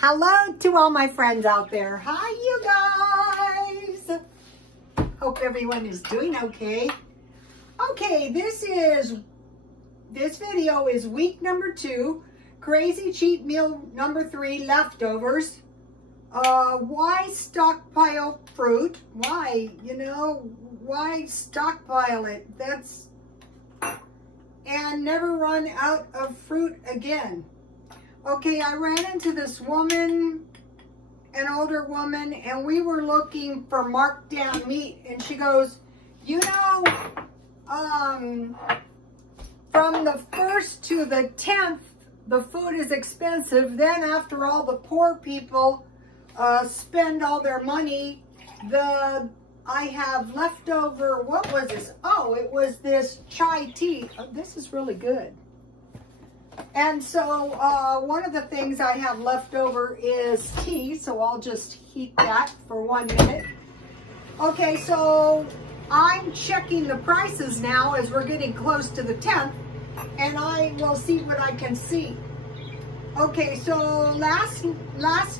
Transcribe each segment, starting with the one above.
Hello to all my friends out there. Hi, you guys. Hope everyone is doing okay. Okay, this video is week number 2, crazy cheat meal number 3, leftovers. Why stockpile fruit? Why? Why stockpile it? And never run out of fruit again. Okay, I ran into this woman, an older woman, and we were looking for marked down meat, and she goes, from the 1st to the 10th, the food is expensive. Then after all the poor people spend all their money, I have leftover, what was this? Oh, it was this chai tea. Oh, this is really good. And so one of the things I have left over is tea, so I'll just heat that for 1 minute. Okay, so I'm checking the prices now as we're getting close to the 10th, and I will see what I can see. Okay, so last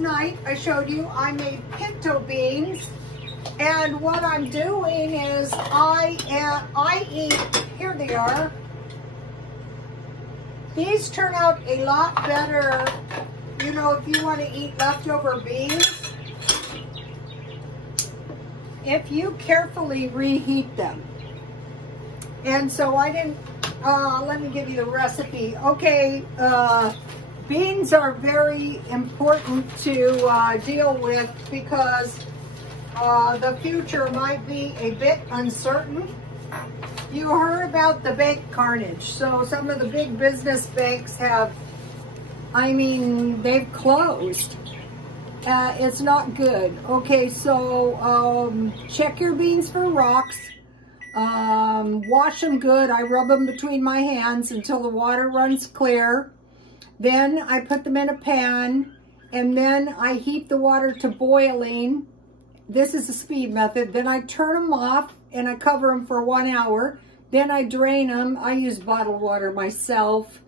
night I showed you I made pinto beans, and what I'm doing is I eat, here they are. These turn out a lot better, if you want to eat leftover beans, if you carefully reheat them. And so I didn't, let me give you the recipe. Okay, beans are very important to deal with because the future might be a bit uncertain. You heard about the bank carnage. So some of the big business banks they've closed. It's not good. Okay, so check your beans for rocks. Wash them good. I rub them between my hands until the water runs clear. Then I put them in a pan, and then I heat the water to boiling. This is the speed method. Then I turn them off and I cover them for 1 hour. Then I drain them. I use bottled water myself.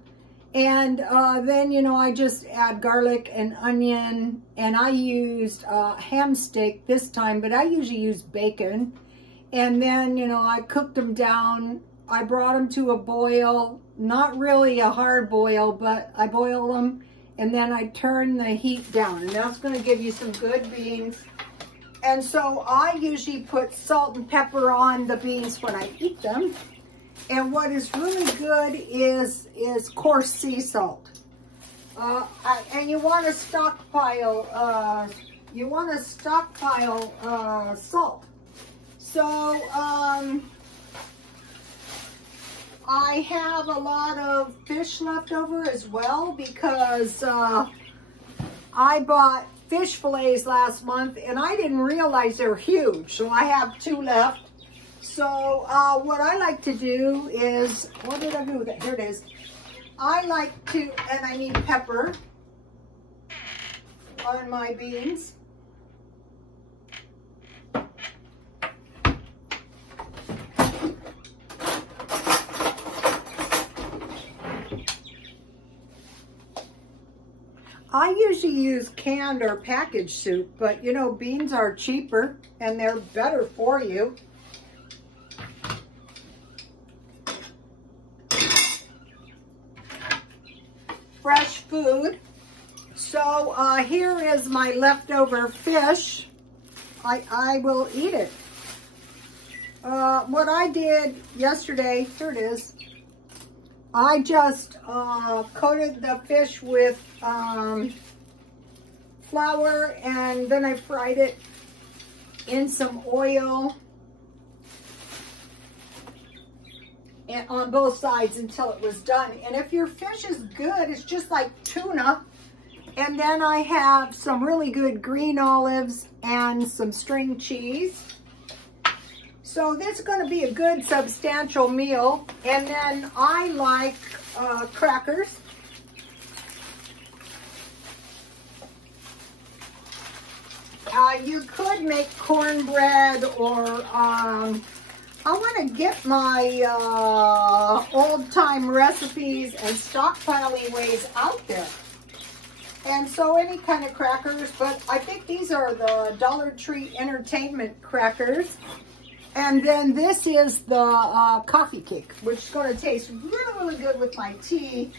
And then, I just add garlic and onion. And I used ham steak this time, but I usually use bacon. And then, I cooked them down. I brought them to a boil. Not really a hard boil, but I boil them. And then I turn the heat down. And that's going to give you some good beans. And so I usually put salt and pepper on the beans when I eat them. And what is really good is coarse sea salt. And you want to stockpile. Salt. So I have a lot of fish left over as well because I bought fish fillets last month, and I didn't realize they're huge, so I have 2 left. So what I like to do is, what did I do with it? Here it is. I like to, and I need pepper on my beans. I usually use canned or packaged soup, but beans are cheaper and they're better for you. Fresh food. So here is my leftover fish. I will eat it. What I did yesterday, here it is. I just coated the fish with flour, and then I fried it in some oil and on both sides until it was done. And if your fish is good, it's just like tuna. And then I have some really good green olives and some string cheese. So this is going to be a good substantial meal. And then I like crackers. You could make cornbread, or I want to get my old-time recipes and stockpiling ways out there. And so any kind of crackers, but I think these are the Dollar Tree Entertainment crackers. And then this is the coffee cake, which is going to taste really, really good with my tea.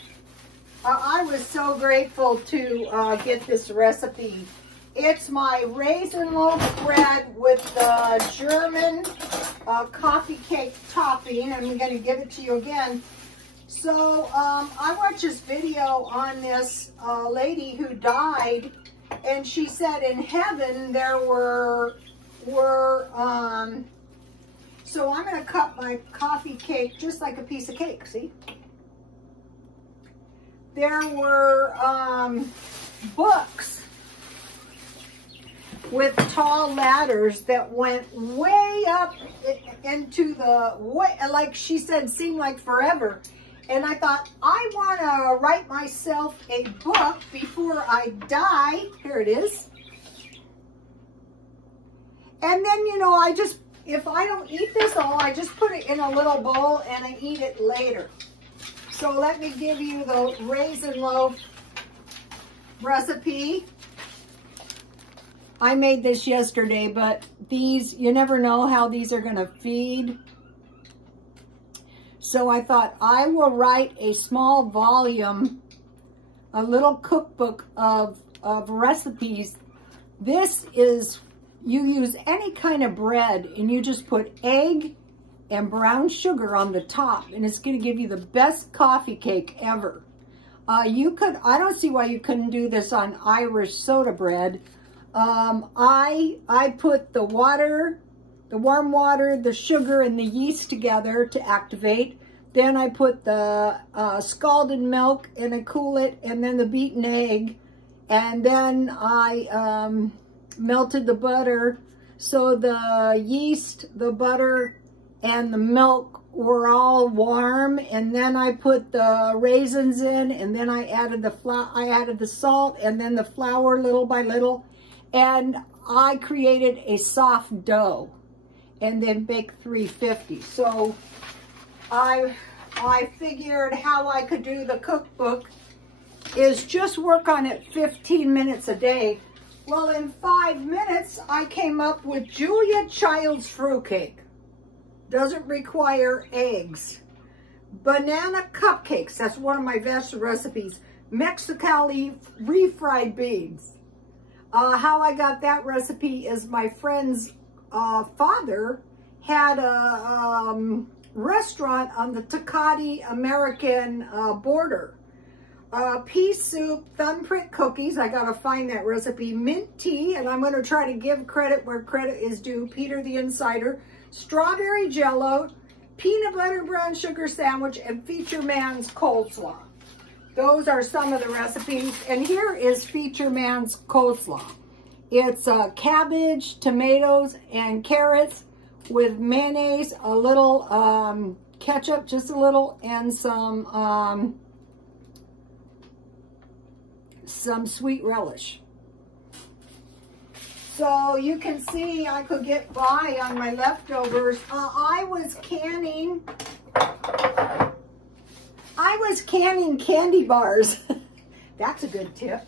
I was so grateful to get this recipe. It's my raisin loaf bread with the German coffee cake topping. I'm going to give it to you again. So I watched this video on this lady who died, and she said in heaven there were so I'm going to cut my coffee cake just like a piece of cake, see? There were books with tall ladders that went way up into the, like she said, seemed like forever. And I thought, I want to write myself a book before I die. Here it is. And then, you know, I just, if I don't eat this all, I just put it in a little bowl and I eat it later. So let me give you the raisin loaf recipe. I made this yesterday, but these, you never know how these are going to feed. So I thought I will write a small volume, a little cookbook of recipes. This is, you use any kind of bread and you just put egg and brown sugar on the top, and it's going to give you the best coffee cake ever. You could, I don't see why you couldn't do this on Irish soda bread. I put the water, the warm water, the sugar, and the yeast together to activate. Then I put the scalded milk and I cool it, and then the beaten egg. And then I melted the butter. So the yeast, the butter, and the milk were all warm. And then I put the raisins in, and then I added the salt, and then the flour little by little. And I created a soft dough and then baked 350. So I figured how I could do the cookbook is just work on it 15 minutes a day. Well, in 5 minutes, I came up with Julia Child's fruitcake. Doesn't require eggs. Banana cupcakes, that's one of my best recipes. Mexicali refried beans. How I got that recipe is my friend's father had a restaurant on the Tecate American border. Pea soup, thumbprint cookies, I gotta find that recipe. Mint tea, and I'm gonna try to give credit where credit is due, Peter the Insider. Strawberry jello, peanut butter brown sugar sandwich, and Feature Man's coleslaw. Those are some of the recipes, and here is Feature Man's coleslaw. It's cabbage, tomatoes, and carrots with mayonnaise, a little ketchup, just a little, and some sweet relish. So you can see I could get by on my leftovers. I was canning candy bars. That's a good tip.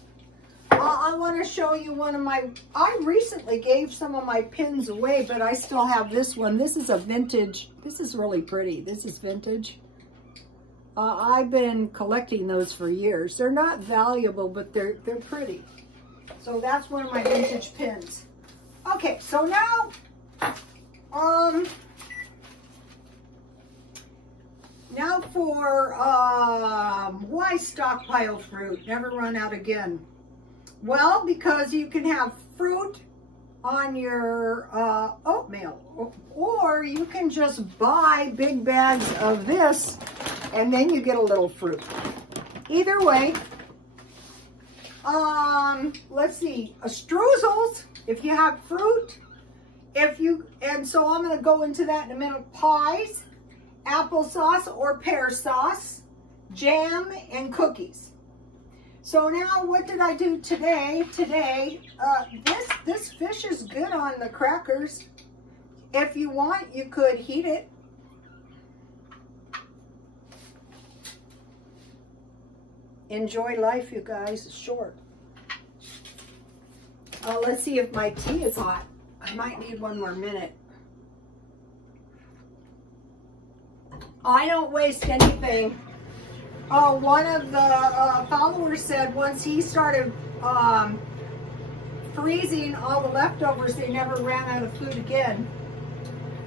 I want to show you one of my, I recently gave some of my pins away, but I still have this one. This is a vintage, this is really pretty. This is vintage. I've been collecting those for years. They're not valuable, but they're pretty. So that's one of my vintage pins. Okay, so now, now for why stockpile fruit? Never run out again. Well, because you can have fruit on your oatmeal, or you can just buy big bags of this and then you get a little fruit. Either way, let's see, streusels, if you have fruit, and so I'm going to go into that in a minute. Pies, applesauce or pear sauce, jam, and cookies. So now, what did I do today? This fish is good on the crackers. If you want, you could heat it. Enjoy life, you guys. It's short. Let's see if my tea is hot. I might need one more minute. I don't waste anything. One of the followers said once he started freezing all the leftovers, they never ran out of food again.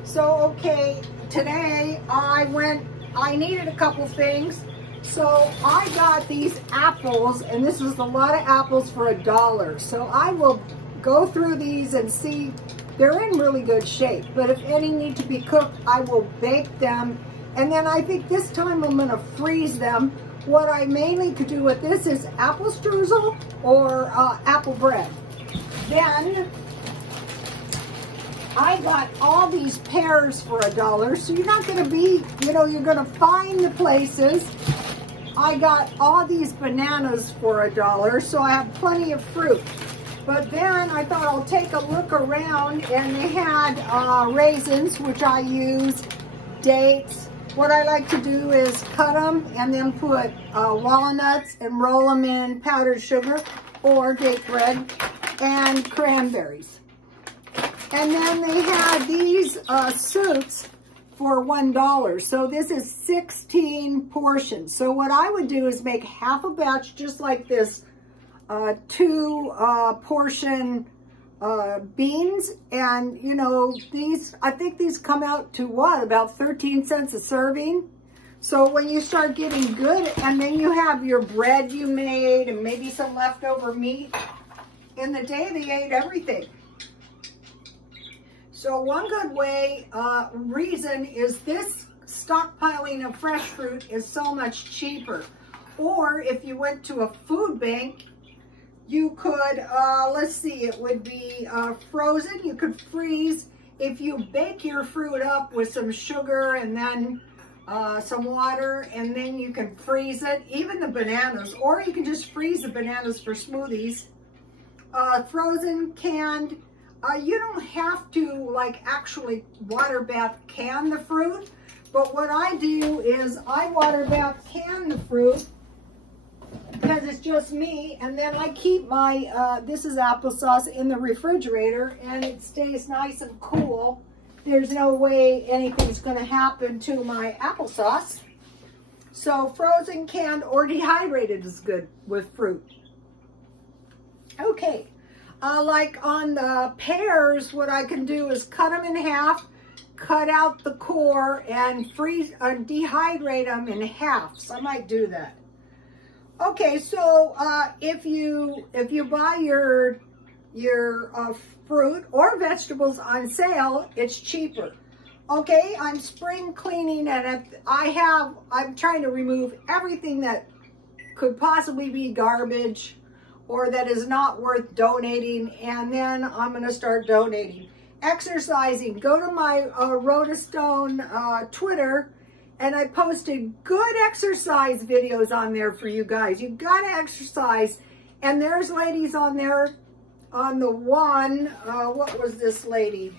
So, okay, today I needed a couple things. So I got these apples, and this was a lot of apples for $1. So I will go through these and see. They're in really good shape, but if any need to be cooked, I will bake them. And then I think this time I'm gonna freeze them. What I mainly could do with this is apple streusel or apple bread. Then I got all these pears for $1. So you're not gonna be, you're gonna find the places. I got all these bananas for $1, so I have plenty of fruit. But then I thought I'll take a look around, and they had raisins, which I use, dates. What I like to do is cut them and then put walnuts and roll them in powdered sugar or date bread, and cranberries. And then they had these soups for $1. So this is 16 portions. So what I would do is make half a batch just like this, 2 portion beans, and these, I think these come out to what, about 13 cents a serving. So when you start getting good, and then you have your bread you made and maybe some leftover meat, in the day they ate everything. So one good reason is this stockpiling of fresh fruit is so much cheaper. Or if you went to a food bank, you could, let's see, it would be frozen. You could freeze. If you bake your fruit up with some sugar and then some water, and then you can freeze it, even the bananas, or you can just freeze the bananas for smoothies. Frozen, canned. You don't have to actually water bath can the fruit, but what I do is I water bath can the fruit because it's just me, and then I keep my, this is applesauce, in the refrigerator, and it stays nice and cool. There's no way anything's going to happen to my applesauce. So frozen, canned, or dehydrated is good with fruit. Okay. Like on the pears, what I can do is cut them in half, cut out the core, and freeze and dehydrate them in half. So I might do that. Okay, so if you buy your fruit or vegetables on sale, it's cheaper. Okay, I'm spring cleaning, and I'm trying to remove everything that could possibly be garbage or that is not worth donating, and then I'm going to start donating. Exercising. Go to my Rotastone Twitter, and I posted good exercise videos on there for you guys. You got to exercise. And there's ladies on there, on the one, what was this lady?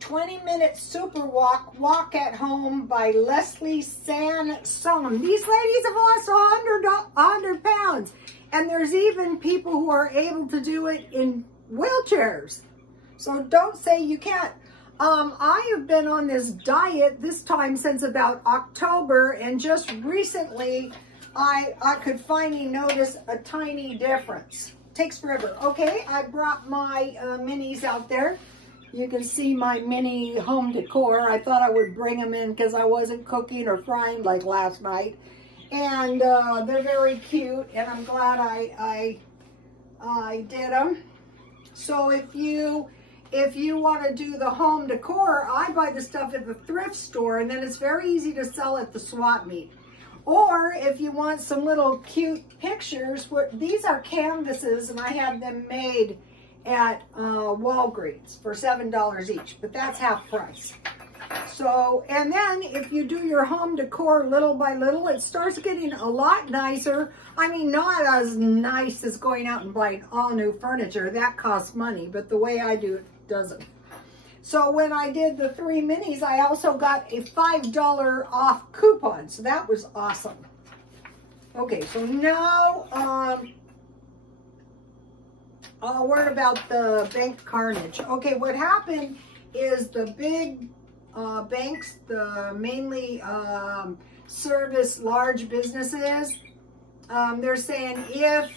20-minute super walk at home by Leslie Sanson. These ladies have lost 100 pounds. And there's even people who are able to do it in wheelchairs. So don't say you can't. I have been on this diet this time since about October, and just recently I could finally notice a tiny difference. Takes forever. Okay, I brought my minis out there. You can see my mini home decor. I thought I would bring them in because I wasn't cooking or frying like last night. And they're very cute, and I'm glad I did them. So if you want to do the home decor, I buy the stuff at the thrift store, and then it's very easy to sell at the swap meet. Or if you want some little cute pictures, these are canvases, and I had them made at Walgreens for $7 each, but that's half price. So, and then if you do your home decor little by little, it starts getting a lot nicer. I mean, not as nice as going out and buying all new furniture. That costs money, but the way I do it doesn't. So when I did the 3 minis, I also got a $5 off coupon. So that was awesome. Okay, so now a word about the bank carnage. Okay, what happened is the big banks, the mainly service large businesses, they're saying if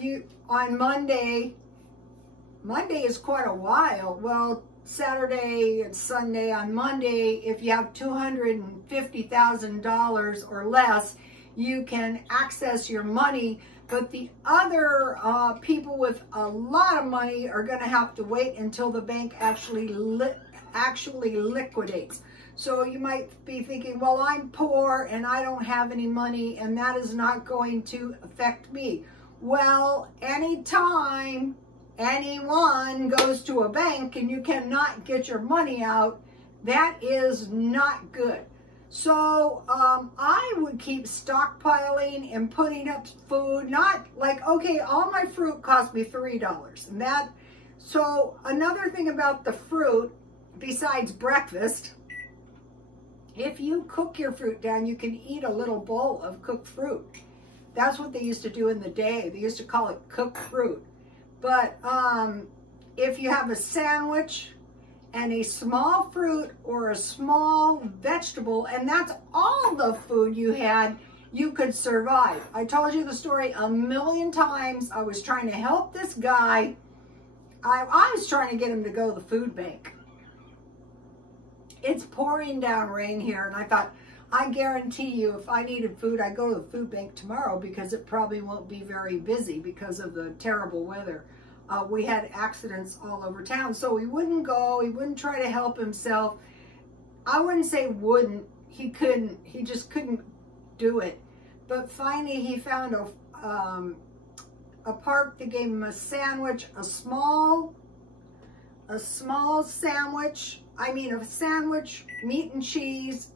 you on Monday is quite a while. Well, Saturday and Sunday. On Monday, if you have $250,000 or less, you can access your money. But the other people with a lot of money are going to have to wait until the bank actually liquidates. So you might be thinking, well, I'm poor and I don't have any money and that is not going to affect me. Well, anytime anyone goes to a bank and you cannot get your money out, that is not good. So I would keep stockpiling and putting up food, not like, okay, all my fruit cost me $3. And that, so another thing about the fruit, besides breakfast, if you cook your fruit down, you can eat a little bowl of cooked fruit. That's what they used to do in the day. They used to call it cooked fruit. But if you have a sandwich and a small fruit or a small vegetable, and that's all the food you had, you could survive. I told you the story a million times. I was trying to help this guy. I was trying to get him to go to the food bank. It's pouring down rain here, and I thought, I guarantee you, if I needed food, I'd go to the food bank tomorrow because it probably won't be very busy because of the terrible weather. We had accidents all over town, so he wouldn't go. He wouldn't try to help himself. I wouldn't say wouldn't. He couldn't. He just couldn't do it. But finally, he found a park that gave him a sandwich, a small sandwich. I mean, a sandwich, meat and cheese,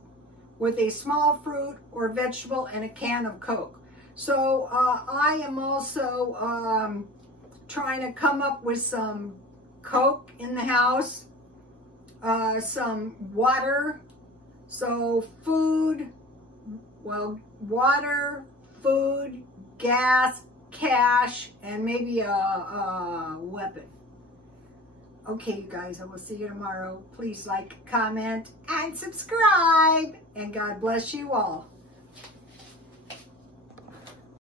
with a small fruit or vegetable and a can of Coke. So I am also trying to come up with some Coke in the house, some water. So food, well, water, food, gas, cash, and maybe a weapon. Okay, you guys, I will see you tomorrow. Please like, comment, and subscribe. And God bless you all.